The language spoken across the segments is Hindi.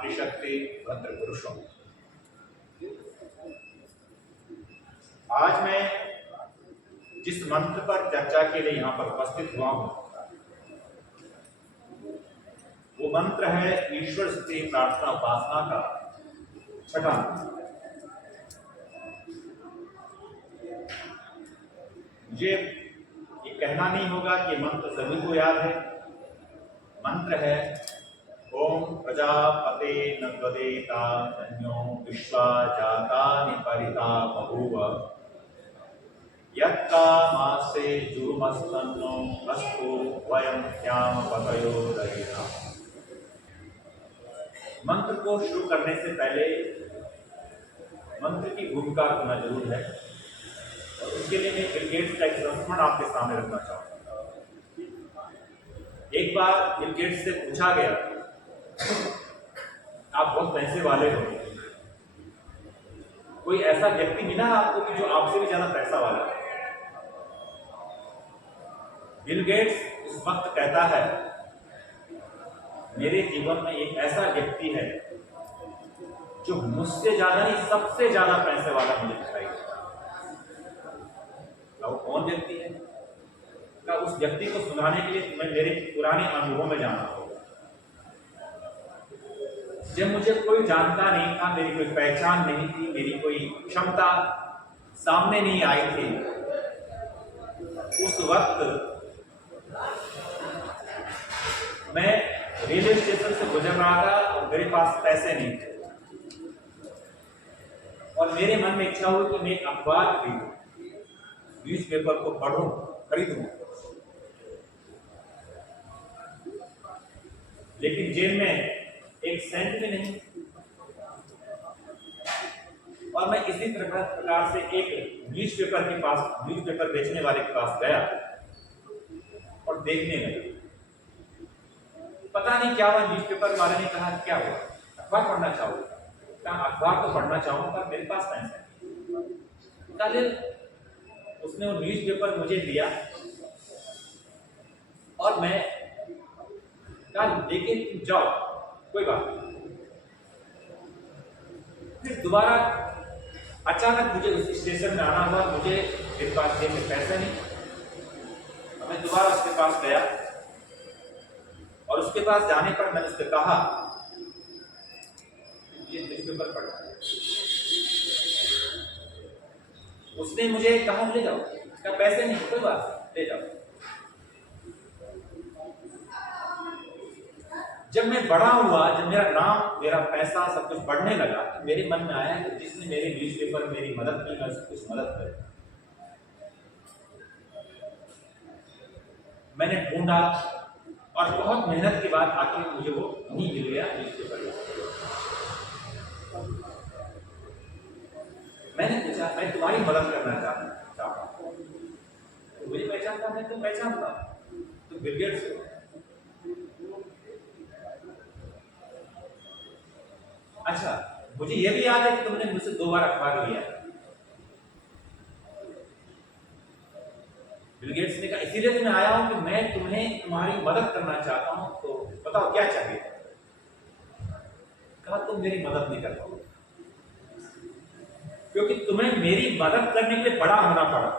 त्रिशक्ति भद्र पुरुषों। आज मैं जिस मंत्र पर चर्चा के लिए यहाँ पर उपस्थित हुआ हूँ वो मंत्र है ईश्वर स्तुति प्रार्थना उपासना का छठा मंत्र। मुझे ये कहना नहीं होगा कि मंत्र सभी को याद है। मंत्र है ओम प्रजापते नद्वदेता धन्यो विश्वा जातानि परिता बभूव यत्कामासे जुर्मस्तन्नो अस्तु वयं ह्याम पतयो दयिना। मंत्र को शुरू करने से पहले मंत्र की भूमिका होना जरूर है और उसके लिए मैं बिल गेट्स का एक संस्मरण आपके सामने रखना चाहूँगा। एक बार बिल गेट्स से पूछा गया आप बहुत पैसे वाले हो, कोई ऐसा व्यक्ति मिला आपको कि जो आपसे भी ज्यादा पैसा वाला है? बिल गेट्स उस वक्त कहता है मेरे जीवन में एक ऐसा व्यक्ति है जो मुझसे ज्यादा नहीं सबसे ज्यादा पैसे वाला मुझे दिखाई देता है। वो कौन व्यक्ति है? क्या उस व्यक्ति को सुनाने के लिए तुम्हें मेरे पुराने अनुभवों में जाना होगा। जब मुझे कोई जानता नहीं था, मेरी कोई पहचान नहीं थी, मेरी कोई क्षमता सामने नहीं आई थी, उस वक्त मैं रेलवे स्टेशन से गुजर रहा था और मेरे पास पैसे नहीं थे और मेरे मन में इच्छा हुई कि मैं एक अखबार खरीदूं, न्यूज़पेपर को पढ़ूं, खरीदूं, लेकिन जेब में एक सेंट भी नहीं। और मैं इसी प्रकार से एक न्यूज़पेपर बेचने वाले के पास गया और देखने लगा। पता नहीं क्या हुआ, न्यूज़पेपर वाले ने कहा क्या हुआ, अखबार पढ़ना चाहोगे? कहा अखबार तो पढ़ना चाहूंगा पर मेरे पास पैसा नहीं। उसने वो न्यूज़पेपर मुझे दिया और मैं कहा लेके तुम जाओ, कोई बात नहीं। फिर दोबारा अचानक मुझे उस स्टेशन में आना हुआ, मुझे मेरे पास जेब में पैसे नहीं। मैं दोबारा उसके पास गया और उसके पास जाने पर मैंने उससे कहा ये न्यूज़पेपर पढ़ा। उसने मुझे कहा ले जाओ, इसका पैसे नहीं, कोई बात ले जाओ। जब मैं बड़ा हुआ, जब मेरा नाम, मेरा पैसा सब कुछ बढ़ने लगा, तो मेरे मन में आया कि जिसने मेरे न्यूज़पेपर में मेरी मदद की, मैं उसको कुछ मदद करूं। मैंने ढूंढा और बहुत मेहनत के बाद आखिर मुझे वो नहीं मिल गया न्यूज़पेपर। मैंने पूछा मैं तुम्हारी मदद करना चाहता हूँ, तो मुझे पहचानता है? तुम पहचानता, तुम बिल गेट्स हो। अच्छा, मुझे यह भी याद है कि तुमने मुझसे 2 बार अखबार लिया। बिल गेट्स ने कहा इसीलिए तो मैं आया हूं कि मैं तुम्हें तुम्हारी मदद करना चाहता हूं, तो बताओ क्या चाहिए। कहा तुम मेरी मदद नहीं कर पाओगे क्योंकि तुम्हें मेरी मदद करने के लिए बड़ा होना पड़ा,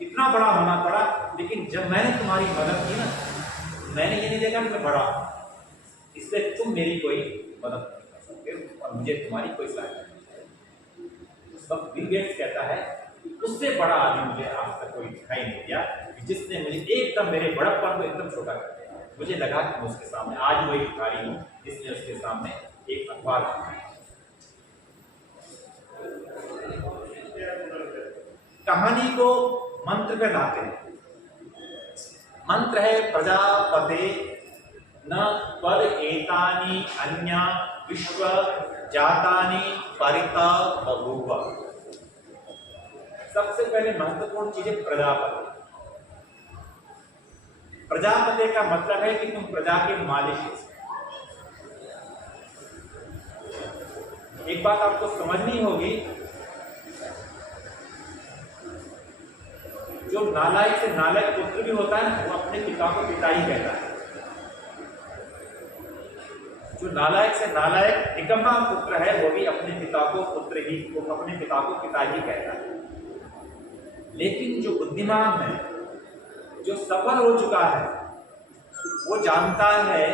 इतना बड़ा होना पड़ा, लेकिन जब मैंने तुम्हारी मदद की ना, मैंने ये नहीं देखा कि मैं बड़ा हूं, इसलिए तुम मेरी कोई मदद नहीं कर सकते और मुझे तुम्हारी कोई सहायता नहीं। उस वक्त बिल गेट्स कहता है उससे बड़ा आदमी मुझे आज तक कोई दिखाई नहीं दिया जिसने मुझे एकदम मेरे बड़प्पन को एकदम छोटा कर दिया। मुझे लगा कि मैं उसके सामने आज वही भिखारी हूं जिसने उसके सामने एक अखबार रखा। कहानी को मंत्र पे लाते हैं। मंत्र है प्रजापते न पर एतानि अन्या विश्व जातानि परिता बभूव। सबसे पहले महत्वपूर्ण चीज है प्रजापति। प्रजापति का मतलब है कि तुम प्रजा के मालिक हो। एक बात आपको समझनी होगी, जो नालायक से नालायक पुत्र भी होता है वो अपने पिता को पिता ही कहता है। जो नालायक से नालायक निकम्मा पुत्र है वो भी अपने पिता को पुत्र ही, वो अपने पिता को पिता ही कहता है। लेकिन जो बुद्धिमान है, जो सफल हो चुका है, वो जानता है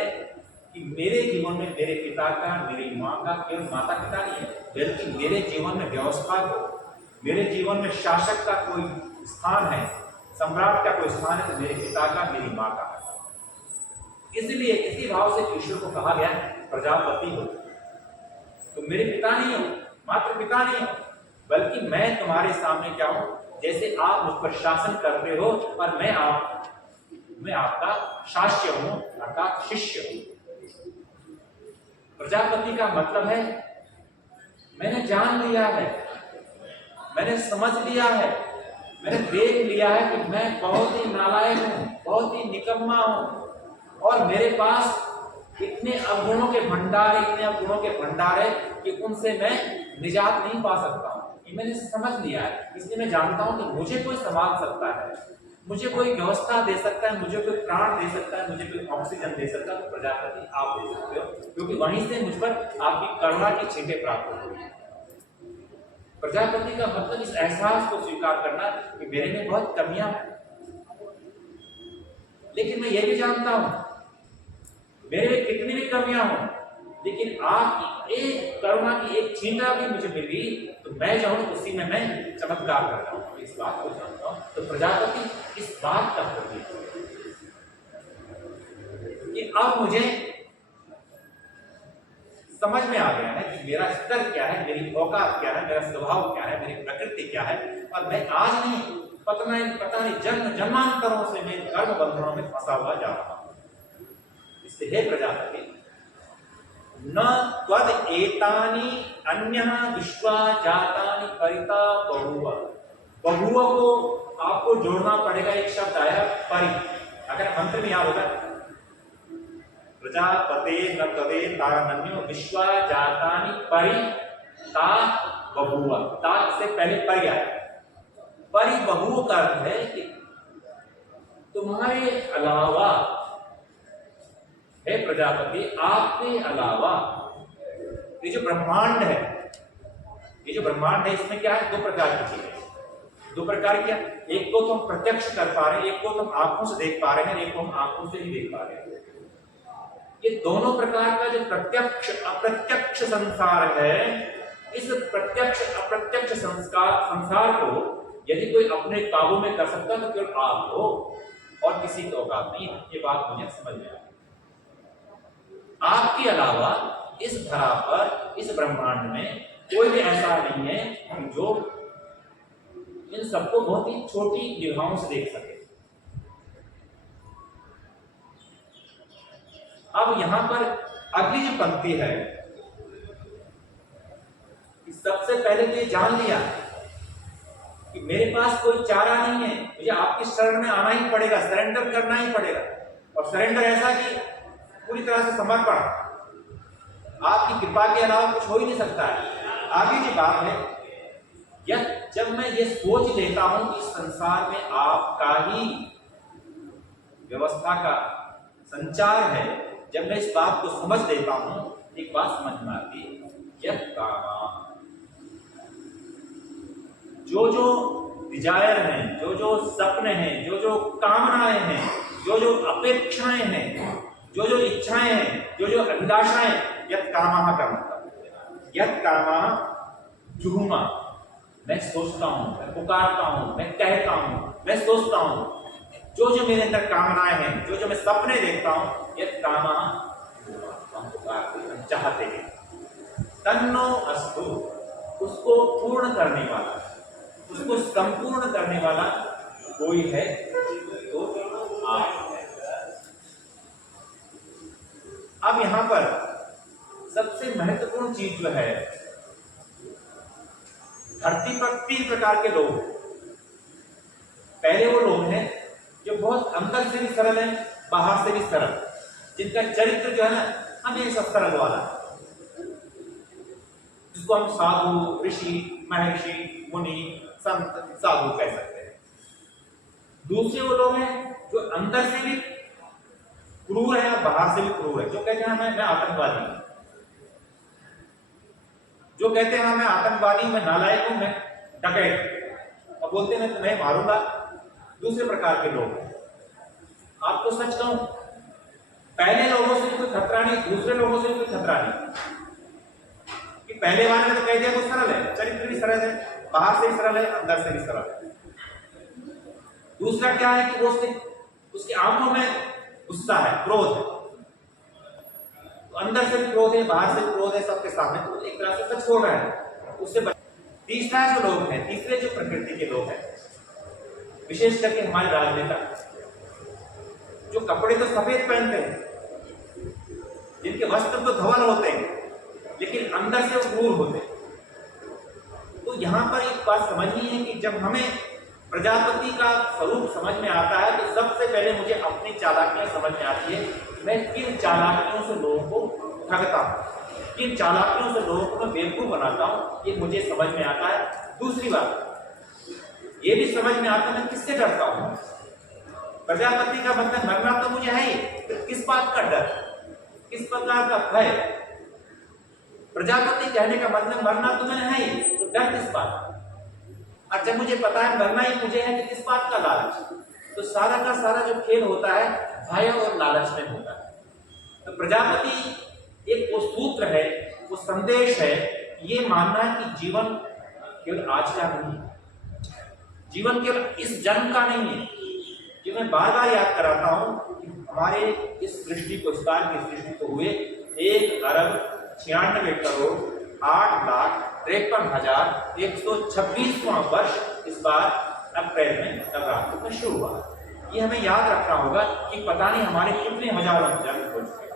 कि मेरे जीवन में मेरे पिता का, मेरी माँ का केवल माता पिता नहीं है, बल्कि मेरे जीवन में व्यवस्था को, मेरे जीवन में शासक का कोई स्थान है, सम्राट का कोई स्थान है, तो मेरे पिता का, मेरी माँ का। इसलिए इसी भाव से ईश्वर को कहा गया प्रजापति हो। तो मेरे पिता नहीं हो, मात्र पिता नहीं हो, बल्कि मैं तुम्हारे सामने क्या हूं, जैसे आप मुझ पर शासन करते हो और मैं आपका शास्य हूं, अर्थात शिष्य हूं। प्रजापति का मतलब है मैंने जान लिया है, मैंने समझ लिया है, मैंने देख लिया है कि मैं बहुत ही नालायक हूं, बहुत ही निकम्मा हूं, और मेरे पास इतने अवगुणों के भंडार है कि उनसे मैं निजात नहीं पा सकता हूं। ये मैंने समझ लिया है, इसलिए मैं जानता हूं कि मुझे कोई संभाल सकता है, मुझे कोई व्यवस्था दे सकता है, मुझे कोई प्राण दे सकता है, मुझे कोई ऑक्सीजन दे सकता है। तो प्रजापति आप दे सकते हो, क्योंकि वहीं से मुझ पर आपकी करुणा की छींटे प्राप्त होती है। प्रजापति का मतलब इस एहसास को स्वीकार करना कि मेरे में बहुत कमियां हैं, लेकिन मैं ये भी जानता हूं मेरे में कितनी भी कमियां हो, लेकिन आपकी एक करुणा की एक छींटा भी मुझे मिल गई तो मैं जाऊं उसी में मैं चमत्कार करता हूं। इस बात को जानता हूं। तो प्रजापति इस बात का प्रतीक कि अब मुझे समझ में आ गया है कि मेरा स्तर क्या है, मेरी औकात क्या है, मेरा स्वभाव क्या है, मेरी प्रकृति क्या है, और मैं आज नहीं पता नहीं जन्म जन्मांतरों से मैं कर्म बंधनों में फंसा हुआ जा रहा हूं। इससे हे प्रजापति, न त्वद एतानि अन्यः विश्वा जातानि परिता बहुव। बहुव को आपको जोड़ना पड़ेगा, एक शब्द आया परि, अगर मंत्र में याद होगा प्रजापते न तदे तारण्यो विश्वा जातानि परिता बहुव। ता से पहले परि आया, परि बहुव का अर्थ है कि तुम्हारे अलावा हे प्रजापति, आपके अलावा ये जो ब्रह्मांड है, इसमें क्या है, दो प्रकार की चीजें, दो प्रकार क्या, एक को तो हम प्रत्यक्ष कर पा रहे हैं, एक को तो हम आंखों से देख पा रहे हैं, एक को हम आंखों से नहीं देख पा रहे हैं। ये दोनों प्रकार का जो प्रत्यक्ष अप्रत्यक्ष संसार है, इस प्रत्यक्ष अप्रत्यक्ष संसार को यदि कोई अपने काबू में कर सकता है तो केवल आप हो और किसी की औकात नहीं है। ये बात मुझे समझ में आ गई। आपके अलावा इस धरा पर, इस ब्रह्मांड में कोई भी ऐसा नहीं है जो इन सबको बहुत ही छोटी निगाहों से देख सके। अब यहां पर अगली जो पंक्ति है, सबसे पहले तो ये जान लिया कि मेरे पास कोई चारा नहीं है, मुझे आपकी शरण में आना ही पड़ेगा, सरेंडर करना ही पड़ेगा। और सरेंडर ऐसा कि पूरी तरह से समर्पण, आपकी कृपा के अलावा कुछ हो ही नहीं सकता है। आगे की बात है, जब मैं ये सोच लेता हूं कि संसार में आपका ही व्यवस्था का संचार है, जब मैं इस बात को समझ लेता हूं, एक बात समझ में आती है, यह कामा, जो जो डिजायर हैं, जो जो सपने हैं, जो जो कामनाएं हैं, जो जो अपेक्षाएं हैं, जो जो इच्छाएं हैं, जो जो अभिलाषाएं, यत् कामः का मतलब, यत् कामः जुहुमा, मैं सोचता हूं, मैं पुकारता हूं, मैं कहता हूं, मैं सोचता हूं, जो जो मेरे अंदर कामनाएं हैं, जो जो मैं सपने देखता हूं, यत् कामः हम पुकारते हैं, चाहते हैं, तन्नो अस्तु, उसको पूर्ण करने वाला, उसको संपूर्ण करने वाला कोई है तो आप। अब यहां पर सबसे महत्वपूर्ण चीज जो है, धरती पर 3 प्रकार के लोग, पहले वो लोग हैं जो बहुत अंदर से भी सरल हैं, बाहर से भी सरल, जिनका चरित्र जो है ना हमेशा सरल वाला, जिसको हम साधु, ऋषि, महर्षि, मुनि, संत, साधु कह सकते हैं। दूसरे वो लोग हैं जो अंदर से भी क्रूर है और बाहर से भी क्रूर है, जो कहते हैं मैं आतंकवादी हूं, जो कहते हैं हाँ मैं आतंकवादी, मैं नालायक हूं, मैं डकैत, और बोलते हैं तुम्हें मारूंगा। दूसरे प्रकार के लोग, आपको सच कहूं, पहले लोगों से कोई खतरा नहीं, दूसरे लोगों से कोई खतरा नहीं। कि पहले वाले ने तो कह दिया वो सरल है, चरित्र भी सरल है, बाहर से भी सरल है, अंदर से भी सरल है। दूसरा क्या है कि वो उसकी आंखों में गुस्सा है, क्रोध है, तो अंदर से भी क्रोध है, बाहर से भी क्रोध है, सबके सामने, तो एक तरह से सच बोल रहा है, उससे तीसरा जो लोग हैं, तीसरे जो प्रकृति के लोग हैं, विशेष करके हमारे राजनेता, जो कपड़े तो सफेद पहनते हैं, जिनके वस्त्र तो धवल होते हैं, लेकिन अंदर से वो क्रूर होते हैं। तो यहां पर एक बात समझनी है कि जब हमें प्रजापति का स्वरूप समझ में आता है तो सबसे पहले मुझे अपनी चालाकियां समझ में आती है। मैं किन चालाकियों से लोगों को ठगता हूं, किन चालाकियों से लोगों को मैं बेवकूफ बनाता हूं, ये मुझे समझ में आता है। दूसरी बात ये भी समझ में आता है मैं किससे डरता हूं। प्रजापति का मतलब मरना तो मुझे है ही, तो किस बात का डर, किस प्रकार का भय। प्रजापति कहने का मतलब मरना तो मैंने है ही, तो डर किस बात का। और जब मुझे पता है मरना ही मुझे है, कि किस बात का लालच। तो सारा का सारा जो खेल होता है भय और लालच में होता है। तो प्रजापति एक वो सूत्र है, वो संदेश है, ये मानना है कि जीवन केवल आज का नहीं है, जीवन केवल इस जन्म का नहीं है। कि मैं बार बार याद कराता हूं कि हमारे इस सृष्टि को, इस काल की सृष्टि को हुए 1,96,58,53,126वां वर्ष इस बार अप्रैल में नवरात्र में शुरू हुआ। ये हमें याद रखना होगा कि पता नहीं हमारे कितने हजारों जन्म हो चुके हैं,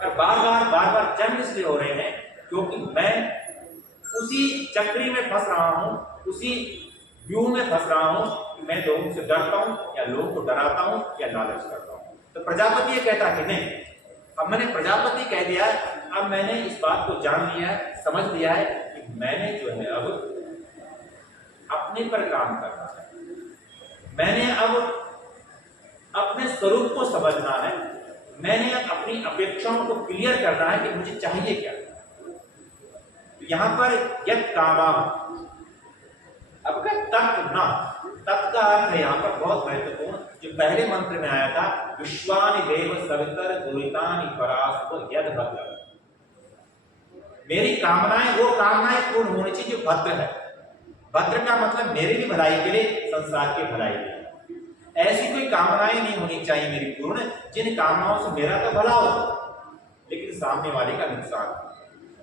और बार बार जन्म इसलिए हो रहे हैं क्योंकि मैं उसी चक्री में फंस रहा हूं, उसी व्यूह में फंस रहा हूं कि मैं लोगों से डरता हूं, या लोगों को डराता हूं, या लालच करता हूं। तो प्रजापति ये कहता कि नहीं, अब मैंने प्रजापति कह दिया, अब मैंने इस बात को जान लिया है, समझ लिया है कि मैंने जो है अब अपने पर काम करना है, मैंने अब अपने स्वरूप को समझना है, मैंने अपनी अपेक्षाओं को क्लियर करना है कि मुझे चाहिए क्या। तो यहां पर यद कामा, अब तत्व ना, तत्व का अर्थ है यहां पर बहुत महत्वपूर्ण, जो पहले मंत्र में आया था, विश्वानि देव सवितर दुरितानि परास्व यद भद्र। मेरी कामनाएं वो कामनाएं पूर्ण होनी चाहिए जो भद्र है। भद्र का मतलब मेरे भी भलाई के लिए, संसार की भलाई के लिए। ऐसी कोई कामनाएं नहीं होनी चाहिए मेरी पूर्ण, जिन कामनाओं से मेरा तो भला हो लेकिन सामने वाले का नुकसान।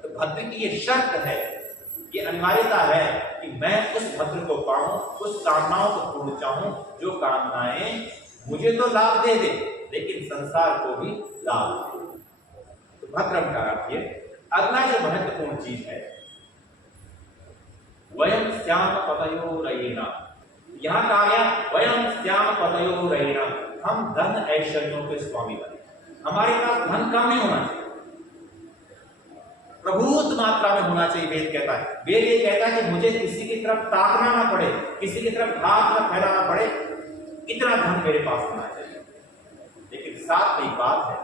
तो भद्र की ये शर्त है, ये अनिवार्यता है कि मैं उस भद्र को पाऊं, उस कामनाओं को पूर्ण चाहूं जो कामनाएं मुझे तो लाभ दे दे लेकिन संसार को भी लाभ दे। तो भद्रम का अर्थ ये। अगला जो महत्वपूर्ण चीज है, वयम श्याम पतयो रयेना। यहां कहा गया वयम श्याम पतयो रयेना, हम धन ऐश्वर्यों के स्वामी बने। हमारे पास धन कम नहीं होना चाहिए, प्रभुत मात्रा में होना चाहिए। वेद कहता है, वेद ये कहता है कि मुझे किसी की तरफ ताकना ना पड़े, किसी की तरफ हाथ ना फैलाना पड़े, इतना धन मेरे पास होना चाहिए। लेकिन साथ में बात है,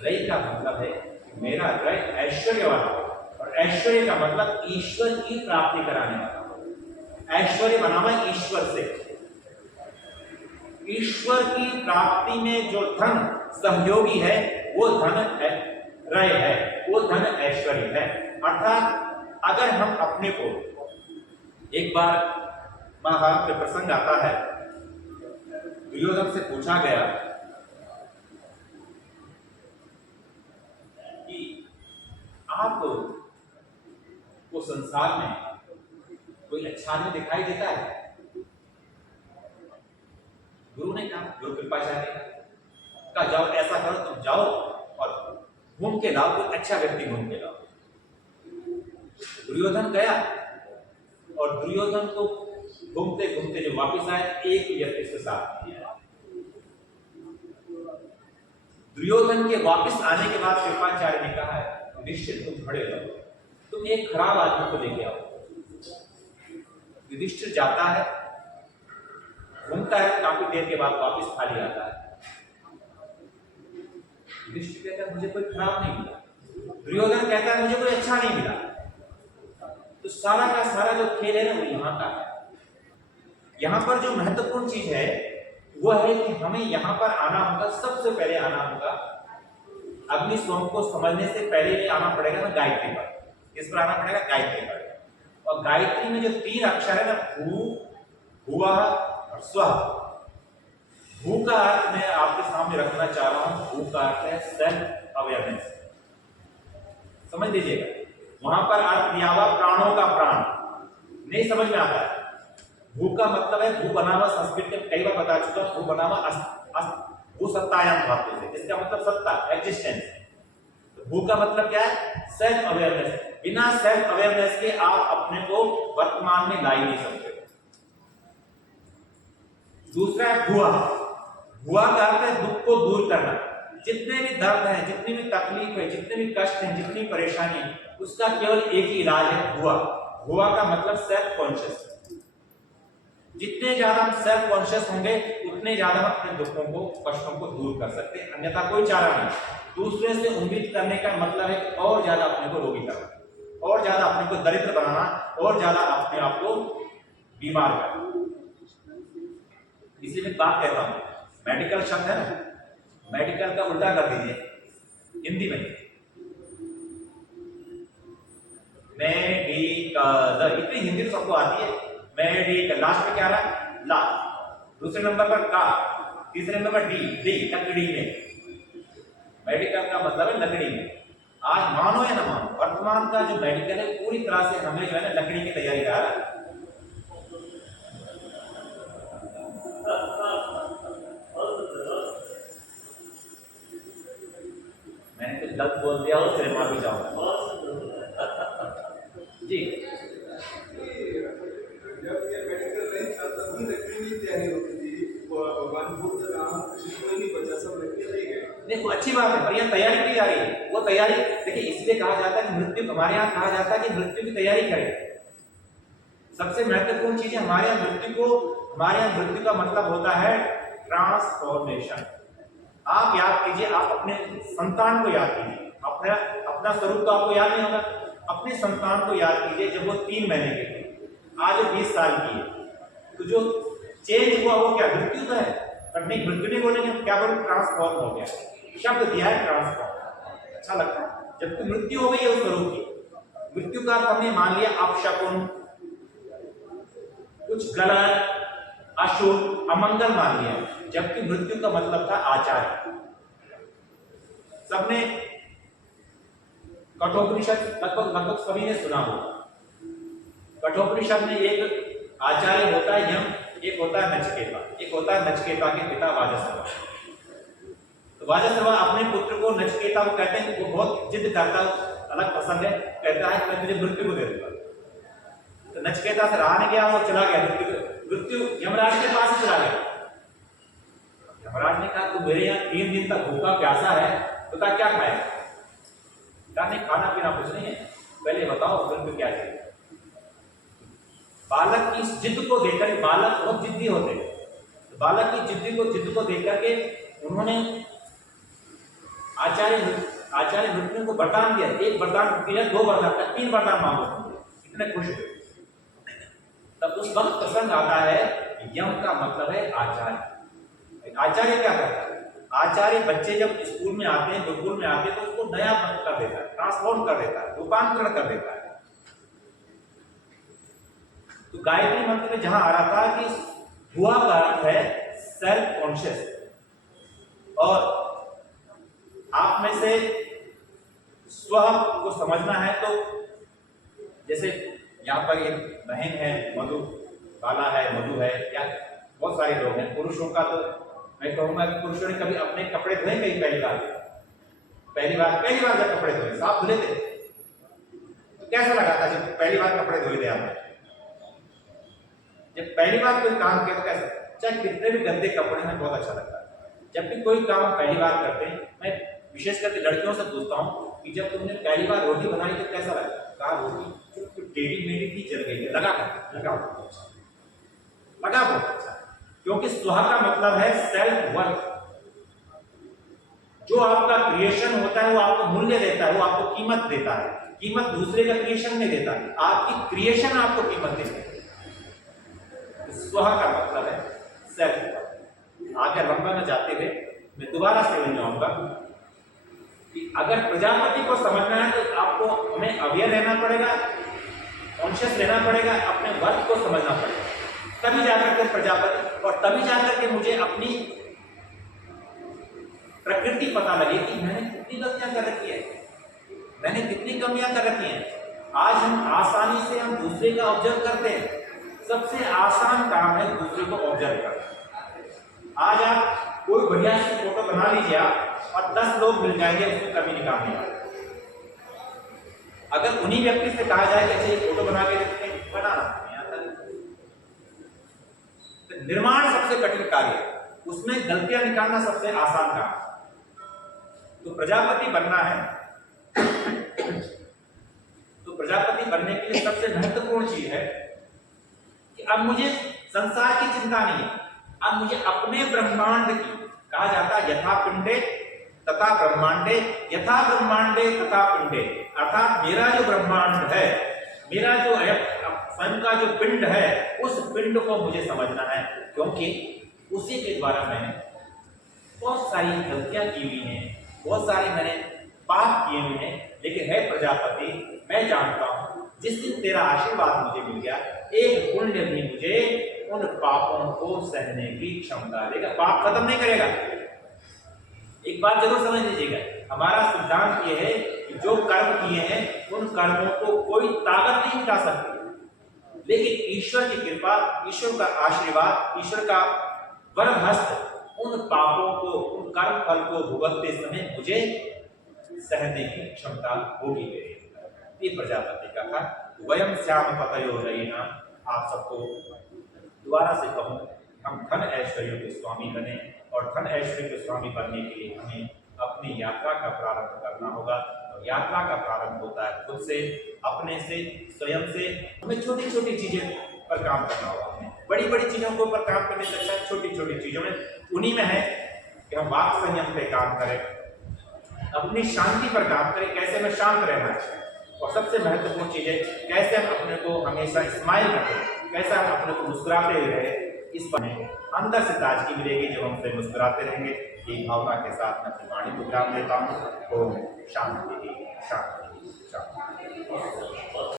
रई का मतलब है कि मेरा रय ऐश्वर्य वाला हो, और ऐश्वर्य का मतलब ईश्वर की प्राप्ति कराने वाला हो। ऐश्वर्य बना हुआ ईश्वर से, ईश्वर की प्राप्ति में जो धन सहयोगी है वो धन है, रय है, वो धन ऐश्वर्य है। अर्थात अगर हम अपने को, एक बार महाभारत में प्रसंग आता है, दुर्योधन से पूछा गया कि आप को संसार में कोई अच्छा नहीं दिखाई देता है। गुरु ने कहा, गुरु कृपाचार्य ने कहा, जाओ ऐसा करो, तुम जाओ और घूम के लाओ, कोई अच्छा व्यक्ति घूम के लाओ। दुर्योधन गया और दुर्योधन को घूमते घूमते जो वापस आए, एक व्यक्ति के साथ दिया। दुर्योधन के वापस आने के बाद कृपाचार्य ने कहा, युधिष्ठिर तुम खड़े रहो, तुम एक खराब आदमी को लेके आओ। युधिष्ठिर जाता है, घूमता है, काफी देर के बाद वापस खाली आता है। युधिष्ठिर कहता है मुझे कोई खराब नहीं मिला, दुर्योधन कहता है मुझे कोई अच्छा नहीं मिला। तो सारा का सारा जो खेल है ना वो यहाँ का है। यहाँ पर जो महत्वपूर्ण चीज है वो है कि हमें यहाँ पर आना होगा, सबसे पहले आना होगा अग्नि स्वयं को समझने से पहले ये आना पड़ेगा ना गायत्री पर। किस पर आना पड़ेगा? गायत्री पर। और गायत्री में जो 3 अक्षर है ना, भू, भुवः और स्वः। भू का अर्थ मैं आपके सामने रखना चाह रहा हूं। भू का अर्थ है सेल्फ अवेयरनेस, समझ लीजिएगा। वहां पर अर्थ दिया हुआ प्राणों का प्राण, नहीं समझ में आता है। भू का मतलब है, भू बना हुआ संस्कृत में कई बार बता चुका, भू बना हुआ भू सत्तायाम धातु से, जिसका मतलब सत्ता, एग्जिस्टेंस। तो भू का मतलब क्या है? Self awareness. बिना सेल्फ अवेयरनेस के आप अपने को वर्तमान में ला ही नहीं सकते। दूसरा है भुआ। भुआ का अर्थ है दुख को दूर करना। जितने भी दर्द हैं, जितनी भी तकलीफ है, जितने भी कष्ट हैं, जितनी परेशानी है, उसका केवल एक ही इलाज है, भुआ। भुआ का मतलब सेल्फ कॉन्शियस। जितने ज्यादा हम सेल्फ कॉन्शियस होंगे उतने ज्यादा हम अपने दुखों को, कष्टों को दूर कर सकते हैं, अन्यथा कोई चारा नहीं। दूसरे से उम्मीद करने का मतलब है और ज्यादा अपने को रोगी करना, और ज्यादा अपने को दरिद्र बनाना, और ज्यादा अपने आप को बीमार करना। इसी में बात कहता हूं, मेडिकल शब्द है ना, मेडिकल का उल्टा कर दीजिए हिंदी में, मेडिकल। इतनी हिंदी तो सबको आती है। मेडिकल, लास्ट में क्या रहा? ला। दूसरे नंबर पर का, तीसरे नंबर पर डी, डी लकड़ी में। मेडिकल का मतलब है लकड़ी में। आज मानो या ना मानो, वर्तमान का जो मेडिकल है पूरी तरह से हमें जो है ना लकड़ी की तैयारी करा रहा है। मैंने कुछ गलत बोल दिया हो फिर माफी चाहूंगा जी। जब ये मेडिकल नहीं था तभी लकड़ी की तैयारी होती थी। भगवान बुद्ध, राम, कृष्ण कोई नहीं बचा, सब लकड़ी ले गए। देखो अच्छी बात है, पर यह तैयारी की जा रही है। वो तैयारी देखिए, इसलिए कहा जाता है कि मृत्यु, हमारे यहाँ कहा जाता है कि मृत्यु की तैयारी करें। सबसे महत्वपूर्ण चीज है हमारे यहाँ मृत्यु को, हमारे यहाँ मृत्यु का मतलब होता है ट्रांसफॉर्मेशन। आप याद कीजिए, आप अपने संतान को याद कीजिए, अपना स्वरूप तो आपको याद नहीं होगा। अपने संतान को याद कीजिए जब वो 3 महीने के थे, आज 20 साल की है, तो जो चेंज हुआ वो क्या? मृत्यु तो है, पर नहीं, मृत्यु नहीं बोलेंगे, क्या बोलेंगे? ट्रांसफॉर्म हो गया। शब्द दिया है ट्रांसफॉर्म, अच्छा लगता है। जबकि मृत्यु हो गई है उस स्वरूप की। मृत्यु का हमने मान लिया अपशकुन, कुछ गलत, अशुभ, अमंगल मान लिया, जबकि मृत्यु का मतलब था आचार्य। सबने कठोपनिषद लगभग सभी ने सुना होगा। कठोपनिषद में एक आचार्य होता है यम, एक होता है नचिकेता, एक होता है नचिकेता के पिता वाजस्रवा। तो वाजस्रवा अपने पुत्र को, नचिकेता को कहते हैं, वो बहुत जिद करता है, अलग पसंद है, कहता है कि मैं तुझे मृत्यु को दे दूंगा। तो नचिकेता से रहा नहीं गया, वो चला गया मृत्यु यमराज के पास ही चला गया। यमराज ने कहा तू मेरे यहाँ 3 दिन तक भूखा प्यासा है, तो क्या खाएगा? कहा नहीं, खाना पीना कुछ नहीं है, पहले बताओ मृत्यु क्या चाहिए। बालक की जिद को देखकर, बालक बहुत जिद्दी होते हैं, तो बालक की जिद को देख करके उन्होंने आचार्य मृत्यु को वरदान दिया। 1 वरदान दिया, 2 वरदान, 3 वरदान मांगो, इतने खुश हुए। तब उस वक्त प्रसंग आता है, यम का मतलब है आचार्य। आचार्य क्या करता है? आचार्य बच्चे जब स्कूल में आते हैं, गुरुकुल में आते हैं, तो उसको नया कर देता है, ट्रांसफॉर्म कर देता है, रूपांतरण कर देता है। तो गायत्री मंत्र में जहां आ रहा था कि भुआ का अर्थ है सेल्फ कॉन्शियस, और आप में से स्व को समझना है तो जैसे यहाँ पर एक बहन है मधु, बाला है, मधु है, या बहुत सारे लोग हैं। पुरुषों का तो मैं कहूंगा कि पुरुषों ने कभी अपने कपड़े धोए कहीं? पहली बार जब कपड़े धोए, साफ धुले थे, तो कैसा लगा था जब पहली बार कपड़े धोए थे आपने? जब पहली बार कोई काम किया तो कैसा, चाहे कितने भी गंदे कपड़े हैं, बहुत अच्छा लगता है। जब भी कोई काम पहली बार करते हैं, मैं विशेष करके लड़कियों से पूछता हूँ कि जब तुमने पहली बार रोटी बनाई तो कैसा लगा? कहा रोटी जो टेढ़ी मेढ़ी थी जल गई है, लगा बहुत अच्छा, क्योंकि स्व का मतलब है सेल्फ वर्थ। जो आपका क्रिएशन होता है वो आपको मूल्य देता है, वो आपको कीमत देता है। कीमत दूसरे का क्रिएशन नहीं देता, आपकी क्रिएशन आपको कीमत देती है। स्व का मतलब है सेल्फ। आगे लंबा में जाते हुए मैं दोबारा से वही जाऊंगा कि अगर प्रजापति को समझना है तो आपको हमें अवेयर रहना पड़ेगा, कॉन्शियस रहना पड़ेगा, अपने वर्क को समझना पड़ेगा, तभी जाकर के प्रजापति, और तभी जाकर के मुझे अपनी प्रकृति पता लगे कि मैंने कितनी गलतियां कर रखी है, मैंने कितनी कमियां कर रखी हैं। आज हम आसानी से हम दूसरे का ऑब्जर्व करते हैं, सबसे आसान काम है दूसरे को ऑब्जर्व करना। आज आप कोई बढ़िया सी फोटो बना लीजिए आप और 10 लोग मिल जाएंगे उसमें कभी निकालने वाले। अगर उन्हीं व्यक्ति से कहा जाए कि अच्छा ये फोटो बना के देखते हैं, बनाना नहीं आता। तो निर्माण सबसे कठिन कार्य है, उसमें गलतियां निकालना सबसे आसान काम है। तो प्रजापति बनना है तो प्रजापति बनने के लिए सबसे महत्वपूर्ण चीज है कि अब मुझे संसार की चिंता नहीं है, अब मुझे अपने ब्रह्मांड की, कहा जाता है यथा पिंडे तथा ब्रह्मांडे, यथा ब्रह्मांडे तथा पिंडे, अर्थात मेरा जो ब्रह्मांड है, मेरा जो स्वयं का जो पिंड है, उस पिंड को मुझे समझना है, क्योंकि उसी के द्वारा मैंने बहुत सारी गलतियां की हुई हैं, बहुत सारे मैंने पाप किए हुए हैं। लेकिन है प्रजापति, मैं जानता हूं जिस दिन तेरा आशीर्वाद मुझे मिल गया, एक पुण्य भी मुझे उन पापों को सहने की क्षमता देगा। पाप खत्म नहीं करेगा। एक बात जरूर समझ लीजिएगा, हमारा सिद्धांत यह है कि जो कर्म किए हैं उन कर्मों को कोई ताकत नहीं उठा सकती, लेकिन ईश्वर की कृपा, ईश्वर का आशीर्वाद, ईश्वर का वरद हस्त उन पापों को, उन कर्म फल को भुगतते समय मुझे सहने की क्षमता होगी मेरी। ये प्रजापति का था। वयम श्याम पतयो रहीना। आप सबको दोबारा से कहूं, हम धन ऐश्वर्य के स्वामी बने, और धन ऐश्वर्य के स्वामी बनने के लिए हमें अपनी यात्रा का प्रारंभ करना होगा। और यात्रा का प्रारंभ होता है खुद से, अपने से, स्वयं से। हमें छोटी छोटी चीजें पर काम करना होगा। हमें बड़ी बड़ी चीजों के ऊपर काम करने से अच्छा छोटी छोटी चीजों में, उन्हीं में है कि हम वाक संयम पे काम करें, अपनी शांति पर काम करें, कैसे मैं शांत रहना है। और सबसे महत्वपूर्ण चीज है कैसे हम अपने को हमेशा स्माइल रखें, कैसे हम अपने को मुस्कुराते हुए रहे। इस पर अंदर से ताजगी मिलेगी जब हम से मुस्कुराते रहेंगे। ये भावना के साथ मैं अपनी वाणी को विराम देता हूँ। ओम शांति शांति शांति।